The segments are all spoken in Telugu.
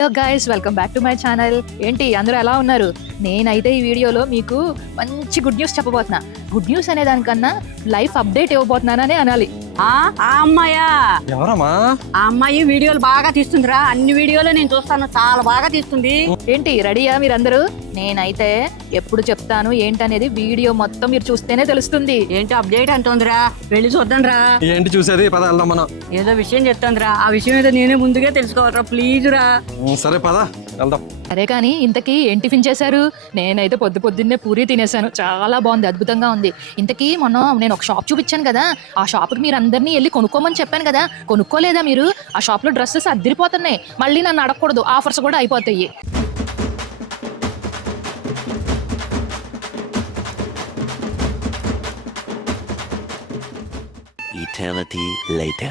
Hello guys, welcome back to my channel. ఏంటి అందరూ ఎలా ఉన్నారు? నేనైతే ఈ వీడియోలో మీకు మంచి గుడ్ న్యూస్ చెప్పబోతున్నా. గుడ్ న్యూస్ అనే దానికన్నా లైఫ్ అప్డేట్ ఇవ్వబోతున్నాననే అనాలి. ఆ అమ్మాయా? ఎవరమ్మా? ఆ అమ్మాయి వీడియోలు బాగా తీస్తుందిరా. అన్ని వీడియోలు నేను చూస్తాను, చాలా బాగా తీస్తుంది. ఏంటి రెడీయా మీరందరూ? నేనైతే ఎప్పుడు చెప్తాను ఏంటనేది వీడియో మొత్తం మీరు చూస్తేనే తెలుస్తుంది. ఏంటి అప్డేట్ అంటుందిరా? వెళ్ళి చూద్దాంరా. ఏంటి చూసేది? పద వెళ్దాం మనం. ఏదో విషయం చెప్తాందిరా. ఆ విషయం ఏదో నేనే ముందుగా తెలుసుకోవాలరా, ప్లీజ్ రా. సరే పద వెళ్దాం. సరే కానీ ఇంతకీ ఏం టిఫిన్ చేశారు? నేనైతే పొద్దున్నే పూరి తినేసాను. చాలా బాగుంది, అద్భుతంగా ఉంది. ఇంతకీ మొన్న నేను ఒక షాప్ చూపించాను కదా, ఆ షాప్కి మీరు అందరినీ వెళ్ళి కొనుక్కోమని చెప్పాను కదా, కొనుక్కోలేదా మీరు? ఆ షాప్లో డ్రెస్సెస్ అద్దరిపోతున్నాయి. మళ్ళీ నన్ను అడగకూడదు, ఆఫర్స్ కూడా అయిపోతాయి. Eternity later.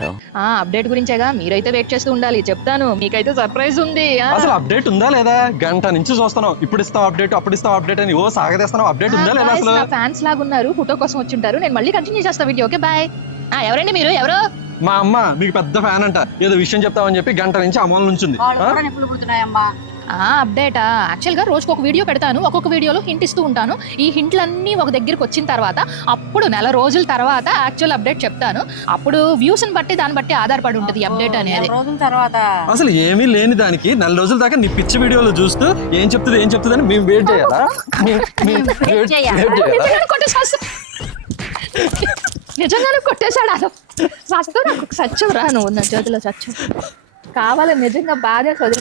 అప్డేట్ గురించేగా, మీరైతే వెయిట్ చేస్తూ ఉండాలి. చెప్తాను, మీకైతే సర్ప్రైజ్ ఉంది. అసలు అప్డేట్ ఉందా లేదా? గంట నుంచి చూస్తున్నాం. ఇప్పుడు ఇస్తాం అప్డేట్, అప్పుడు ఇస్తాం అప్డేట్ అని సాగదీస్తున్నాం. అప్డేట్ ఉందా లేదా? అసలు ఫ్యాన్స్ లాగా ఉన్నారు, ఫోటో కోసం వచ్చి ఉంటారు. నేను మళ్ళీ కంటిన్యూ చేస్తా వీడియో. Okay bye. ఎవరండి మీరు? ఎవరు? మా అమ్మ మీకు పెద్ద ఫ్యాన్ అంట. ఏదో విషయం చెప్తామని చెప్పి గంట నుంచి అమలు నుంచింది. నిప్పులు పుడుతున్నాయమ్మా. అప్డేటా? యాక్చువల్గా రోజుకు ఒక వీడియో పెడతాను. ఒక్కొక్క వీడియోలో హింట్ ఇస్తూ ఉంటాను. ఈ హింట్లన్నీ ఒక దగ్గరికి వచ్చిన తర్వాత అప్పుడు నెల రోజుల తర్వాత యాక్చువల్ అప్డేట్ చెప్తాను. అప్పుడు వ్యూస్ ని బట్టి దాన్ని బట్టి ఆధారపడి ఉంటుంది అప్డేట్ అనేది. రోజుల తర్వాత అసలు ఏమీ లేని దానికి నెల రోజుల దాకా నీ పిచ్చి వీడియోలు చూస్తూ ఏం చెప్తుంది అని మేము వెయిట్ చేయాలా? నిజంగానే కొట్టేశాడు అలా. నాకు సత్యం రా, నువ్వు నా చేతిలో సత్యం కావాలి. నిజంగా బాగా చదువు